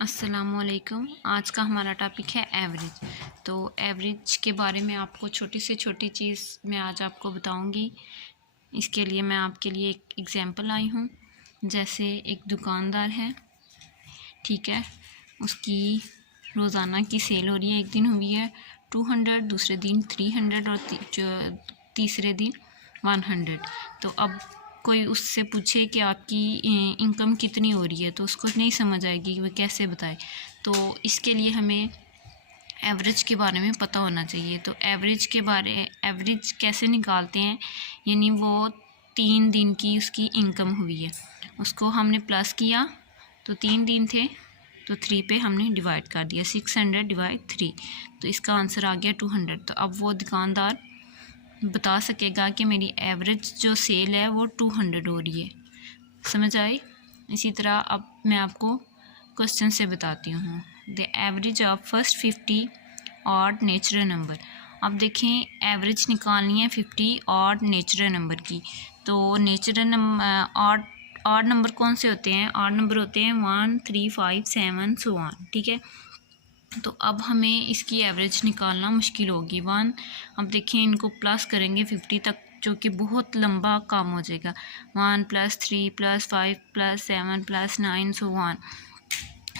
अस्सलामुअलैकुम। आज का हमारा टॉपिक है एवरेज। तो एवरेज के बारे में आपको छोटी से छोटी चीज़ मैं आज आपको बताऊंगी। इसके लिए मैं आपके लिए एक एग्ज़ाम्पल आई हूँ। जैसे एक दुकानदार है, ठीक है, उसकी रोज़ाना की सेल हो रही है। एक दिन हुई है 200, दूसरे दिन 300 और तीसरे दिन 100। तो अब कोई उससे पूछे कि आपकी इनकम कितनी हो रही है, तो उसको नहीं समझ आएगी कि वह कैसे बताए। तो इसके लिए हमें एवरेज के बारे में पता होना चाहिए। तो एवरेज कैसे निकालते हैं, यानी वो 3 दिन की उसकी इनकम हुई है, उसको हमने प्लस किया तो 3 दिन थे, तो 3 पे हमने डिवाइड कर दिया, 600 डिवाइड 3, तो इसका आंसर आ गया 200। तो अब वो दुकानदार बता सकेगा कि मेरी एवरेज जो सेल है वो 200 हो रही है। समझ आई? इसी तरह अब मैं आपको क्वेश्चन से बताती हूँ। The average of first 50 odd natural number. अब देखें, एवरेज निकालनी है 50 ऑड नेचुरल नंबर की। तो नेचुरल नंबर ऑड नंबर कौन से होते हैं? ऑड नंबर होते हैं 1, 3, 5, 7 सो ऑन, ठीक है। तो अब हमें इसकी एवरेज निकालना मुश्किल होगी। 1, अब देखिए इनको प्लस करेंगे 50 तक, जो कि बहुत लंबा काम हो जाएगा। 1 + 3 + 5 + 7 + 9 सो ऑन।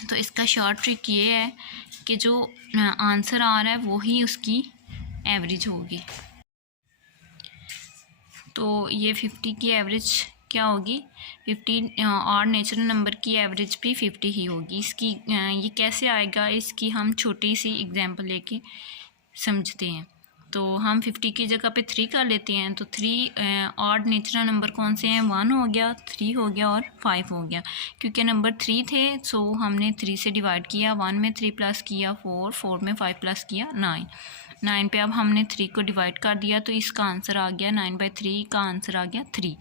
तो इसका शॉर्ट ट्रिक ये है कि जो आंसर आ रहा है वही उसकी एवरेज होगी। तो ये 50 की एवरेज क्या होगी? 50 और नेचुरल नंबर की एवरेज भी 50 ही होगी। इसकी ये कैसे आएगा, इसकी हम छोटी सी एग्जांपल लेके समझते हैं। तो हम 50 की जगह पे 3 कर लेते हैं। तो 3 ऑड नेचुरल नंबर कौन से हैं? 1 हो गया, 3 हो गया और 5 हो गया। क्योंकि नंबर 3 थे, सो हमने 3 से डिवाइड किया। 1 में 3 प्लस किया 4, 4 में 5 प्लस किया 9, 9 पे अब हमने 3 को डिवाइड कर दिया, तो इसका आंसर आ गया 9/3 का आंसर आ गया 3।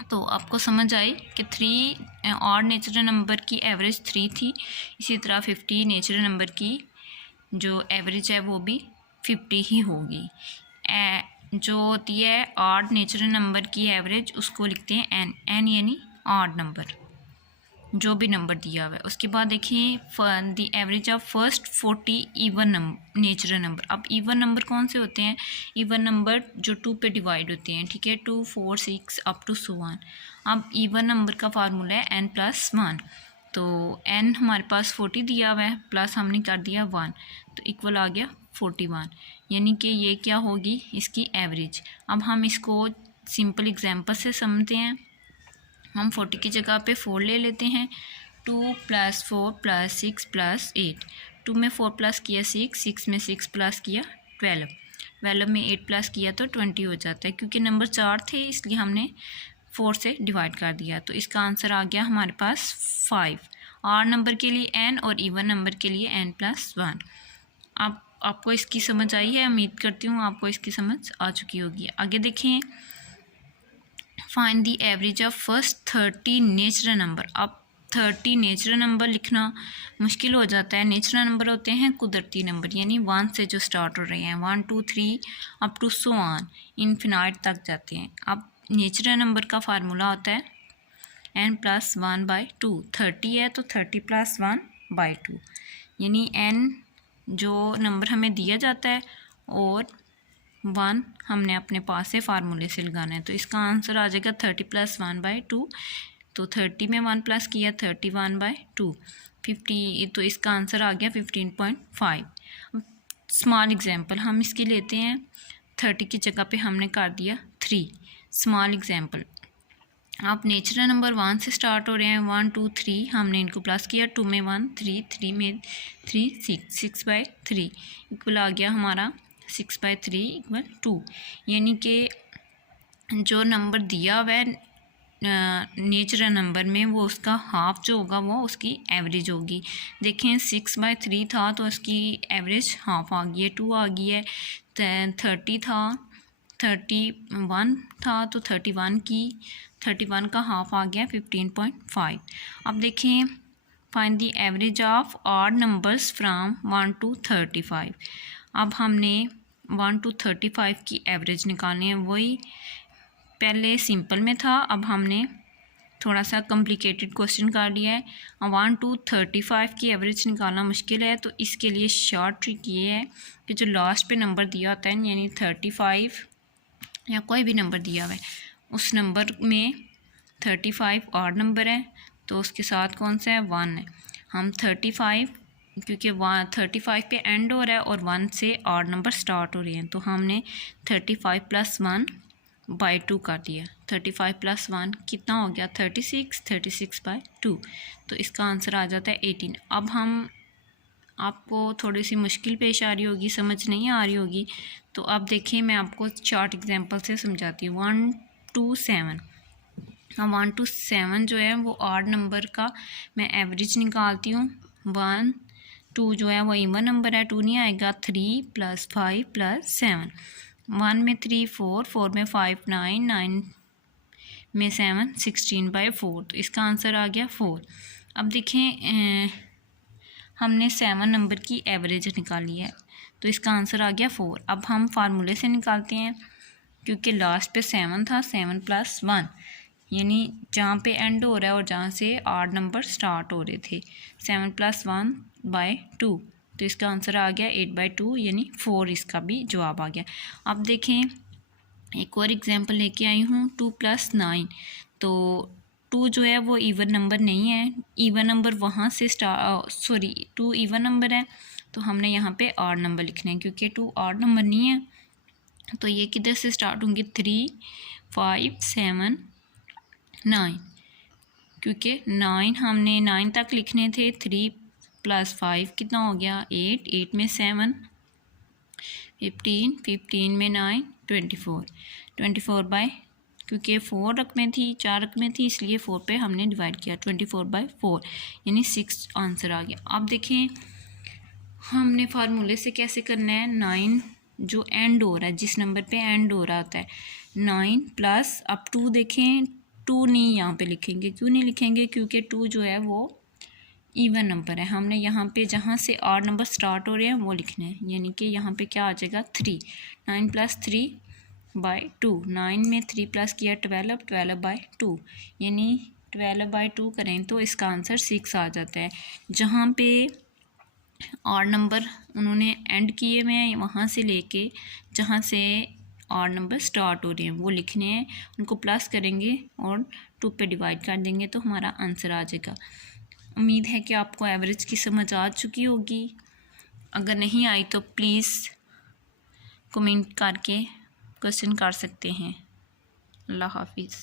तो आपको समझ आई कि 3 और नेचुरल नंबर की एवरेज 3 थी। इसी तरह 50 नेचुरल नंबर की जो एवरेज है वो भी 50 ही होगी। जो होती है ऑड नेचुरल नंबर की एवरेज, उसको लिखते हैं एन, एन यानी ऑड नंबर, जो भी नंबर दिया हुआ है। उसके बाद देखिए the average of first 40 even natural number. अब इवन नंबर कौन से होते हैं? इवन नंबर जो 2 पे डिवाइड होते हैं, ठीक है, 2, 4, 6 अप टू सो ऑन। अब इवन नंबर का फार्मूला है n+1। तो n हमारे पास 40 दिया हुआ है, प्लस हमने कर दिया 1, तो इक्वल आ गया 41, यानी कि ये क्या होगी? इसकी एवरेज। अब हम इसको सिंपल एग्जांपल से समझते हैं। हम 40 की जगह पे 4 ले लेते हैं। 2 + 4 + 6 + 8। 2 में 4 प्लस किया 6, 6 में 6 प्लस किया 12, 12 में 8 प्लस किया तो 20 हो जाता है। क्योंकि नंबर 4 थे इसलिए हमने 4 से डिवाइड कर दिया, तो इसका आंसर आ गया हमारे पास 5। और नंबर के लिए n और इवन नंबर के लिए n+1। अब आपको इसकी समझ आई है? उम्मीद करती हूँ आपको इसकी समझ आ चुकी होगी। आगे देखें, find the average of first 30 natural number. अब 30 नेचुरल नंबर लिखना मुश्किल हो जाता है। नेचुरल नंबर होते हैं कुदरती नंबर, यानी 1 से जो स्टार्ट हो रहे हैं, 1, 2, 3 up to so on, infinite तक जाते हैं। अब नेचुरल नंबर का फार्मूला होता है n+1/2। 30 है तो 30 + 1/2, यानी n जो नंबर हमें दिया जाता है और 1 हमने अपने पास से फार्मूले से लगाना है। तो इसका आंसर आ जाएगा 30 + 1/2। तो 30 में 1 प्लस किया 31/2, 50, तो इसका आंसर आ गया 15.5। स्मॉल एग्जांपल हम इसकी लेते हैं। 30 की जगह पे हमने कर दिया 3। स्मॉल एग्जांपल, आप नेचुरल नंबर 1 से स्टार्ट हो रहे हैं, 1, 2, 3 हमने इनको प्लस किया। 2 में 1, 3, 3 में 3, 6, 6/3 इक्वल आ गया हमारा 6/3 = 2, यानी कि जो नंबर दिया हुआ है नेचुरल नंबर में, वो उसका हाफ जो होगा वो उसकी एवरेज होगी। देखें 6/3 था तो उसकी एवरेज हाफ आ गई है, 2 आ गई है। 30 था, 31 था तो 31 का हाफ आ गया 15.5। अब देखें, find the average of odd numbers from 1 to 35। अब हमने 1 to 35 की एवरेज निकालनी है। वही पहले सिंपल में था, अब हमने थोड़ा सा कॉम्प्लिकेटेड क्वेश्चन कर लिया है। 1 to 35 की एवरेज निकालना मुश्किल है, तो इसके लिए शॉर्ट ट्रिक ये है कि जो लास्ट पे नंबर दिया होता है यानी 35 या कोई भी नंबर दिया हुआ है, उस नंबर में 35 ऑड नंबर है तो उसके साथ कौन सा है 1 है। हम 35 क्योंकि 35 पे एंड हो रहा है और 1 से ऑड नंबर स्टार्ट हो रहे हैं, तो हमने 35 + 1 बाई 2 कर दिया। 35 + 1 कितना हो गया 36, 36/2, तो इसका आंसर आ जाता है 18। अब हम आपको थोड़ी सी मुश्किल पेश आ रही होगी, समझ नहीं आ रही होगी, तो अब देखिए मैं आपको चार्ट एग्जांपल से समझाती हूँ। 1 to 7, 1 to 7 जो है वो ऑड नंबर का मैं एवरेज निकालती हूँ। 1 2 जो है वो इवन नंबर है, 2 नहीं आएगा। 3 + 5 + 7, 1 में 3 4, 4 में 5 9, 9 में 7 16/4, तो इसका आंसर आ गया 4। अब देखें हमने 7 नंबर की एवरेज निकाली है, तो इसका आंसर आ गया 4। अब हम फार्मूले से निकालते हैं, क्योंकि लास्ट पे 7 था, 7 + 1 यानी जहाँ पे एंड हो रहा है और जहाँ से ऑड नंबर स्टार्ट हो रहे थे। 7 + 1/2, तो इसका आंसर आ गया 8/2 यानी 4, इसका भी जवाब आ गया। अब देखें एक और एग्जांपल लेके आई हूँ। 2 + 9, तो 2 जो है वो इवन नंबर नहीं है, इवन नंबर वहाँ से 2 इवन नंबर है, तो हमने यहाँ पे ऑड नंबर लिखना है। क्योंकि 2 ऑड नंबर नहीं है तो ये किधर से स्टार्ट होंगे 3 5 7 9, क्योंकि 9 हमने 9 तक लिखने थे। 3 + 5 कितना हो गया 8, 8 में 7 15, 15 में 9 24, 24 क्योंकि 4 रकमें थी, 4 रकमें थी, इसलिए 4 पे हमने डिवाइड किया। 24/4 यानी 6 आंसर आ गया। अब देखें हमने फार्मूले से कैसे करना है। 9 जो एंड हो रहा है, जिस नंबर पे एंड हो रहा होता है, 9 प्लस अब 2 देखें, 2 नहीं यहाँ पे लिखेंगे। क्यों नहीं लिखेंगे? क्योंकि 2 जो है वो इवन नंबर है। हमने यहाँ पे जहाँ से ऑड नंबर स्टार्ट हो रहे हैं वो लिखना है, यानी कि यहाँ पे क्या आ जाएगा 3। 9 + 3/2, 9 में 3 प्लस किया 12, 12/2 यानी 12/2 करें तो इसका आंसर 6 आ जाता है। जहाँ पे ऑड नंबर उन्होंने एंड किए हुए हैं, वहाँ से लेके जहाँ से ऑड नंबर स्टार्ट हो रहे हैं वो लिखने हैं, उनको प्लस करेंगे और 2 पे डिवाइड कर देंगे तो हमारा आंसर आ जाएगा। उम्मीद है कि आपको एवरेज की समझ आ चुकी होगी। अगर नहीं आई तो प्लीज़ कमेंट करके क्वेश्चन कर सकते हैं। अल्लाह हाफिज़।